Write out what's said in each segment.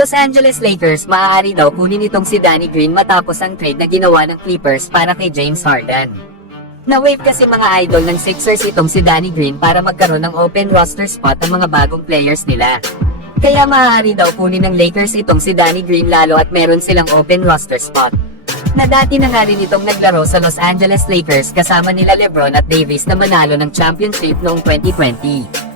Los Angeles Lakers maaari daw kunin itong si Danny Green matapos ang trade na ginawa ng Clippers para kay James Harden. Na-wave kasi mga idol ng Sixers itong si Danny Green para magkaroon ng open roster spot ang mga bagong players nila. Kaya maaari daw kunin ng Lakers itong si Danny Green lalo at meron silang open roster spot. Na dati na nga rin itong naglaro sa Los Angeles Lakers kasama nila LeBron at Davis na manalo ng championship noong 2020.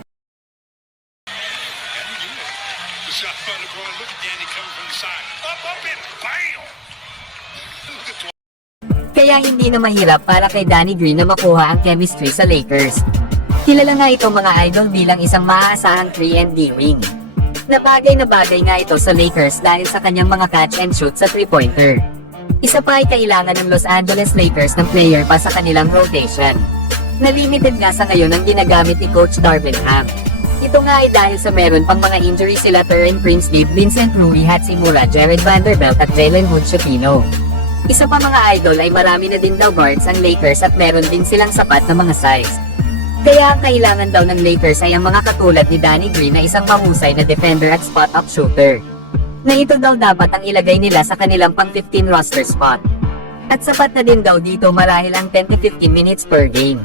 Kaya hindi na mahirap para kay Danny Green na makuha ang chemistry sa Lakers. Kilala nga itong mga idol bilang isang maaasahang 3-and-D wing. Na bagay nga ito sa Lakers dahil sa kanyang mga catch and shoot sa 3-pointer. Isa pa ay kailangan ng Los Angeles Lakers ng player pa sa kanilang rotation. Na limited nga sa ngayon ang ginagamit ni Coach Darvin Ham. Ito nga ay dahil sa meron pang mga injury sila Taurean Prince, Vincent Rui Hachimura, Jared Vanderbilt at Jalen Hood-Schifino. Isa pa mga idol ay marami na din daw guards ang Lakers at meron din silang sapat na mga size. Kaya ang kailangan daw ng Lakers ay ang mga katulad ni Danny Green na isang mahusay na defender at spot-up shooter. Na ito daw dapat ang ilagay nila sa kanilang pang-15 roster spot. At sapat na din daw dito marahil ang 10 to 15 minutes per game.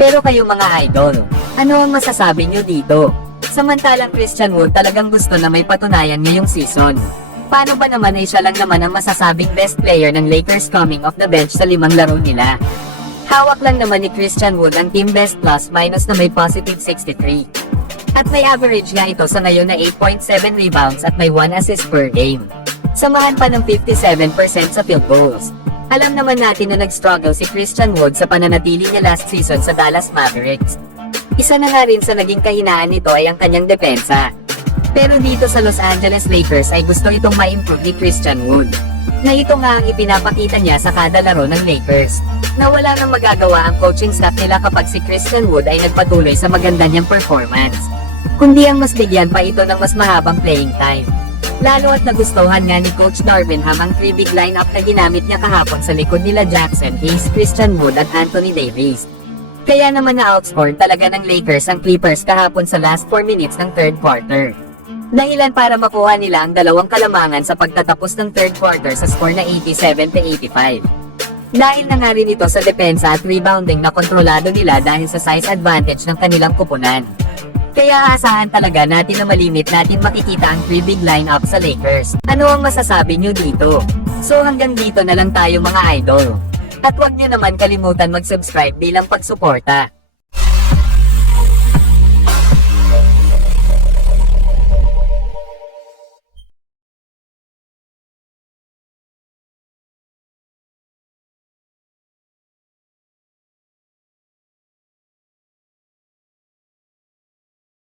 Pero kayo mga idol, ano ang masasabi nyo dito? Samantalang Christian Wood talagang gusto na may patunayan ngayong season. Paano ba naman ay siya lang naman ang masasabing best player ng Lakers coming off the bench sa 5 laro nila? Hawak lang naman ni Christian Wood ang team best plus-minus na may positive 63. At may average nga ito sa ngayon na 8.7 rebounds at may 1 assist per game. Samahan pa ng 57% sa field goals. Alam naman natin na nag-struggle si Christian Wood sa pananatili niya last season sa Dallas Mavericks. Isa na nga rin sa naging kahinaan nito ay ang kanyang depensa. Pero dito sa Los Angeles Lakers ay gusto itong ma-improve ni Christian Wood. Na ito nga ang ipinapakita niya sa kada laro ng Lakers. Na wala nang magagawa ang coaching staff nila kapag si Christian Wood ay nagpatuloy sa maganda niyang performance. Kundi ang mas bigyan pa ito ng mas mahabang playing time. Lalo at nagustuhan nga ni Coach Darvin Ham ang 3 big lineup na ginamit niya kahapon sa likod nila Jackson Hayes, Christian Wood at Anthony Davis. Kaya naman na-outscore talaga ng Lakers ang Clippers kahapon sa last 4 minutes ng third quarter. Dahilan para makuha nila ang dalawang kalamangan sa pagtatapos ng third quarter sa score na 87-85. Dahil na nga rin ito sa depensa at rebounding na kontrolado nila dahil sa size advantage ng kanilang kupunan. Kaya asahan talaga natin na malimit natin makikita ang 3 big lineup sa Lakers. Ano ang masasabi nyo dito? So hanggang dito na lang tayo mga idol. At huwag nyo naman kalimutan mag-subscribe bilang pagsuporta.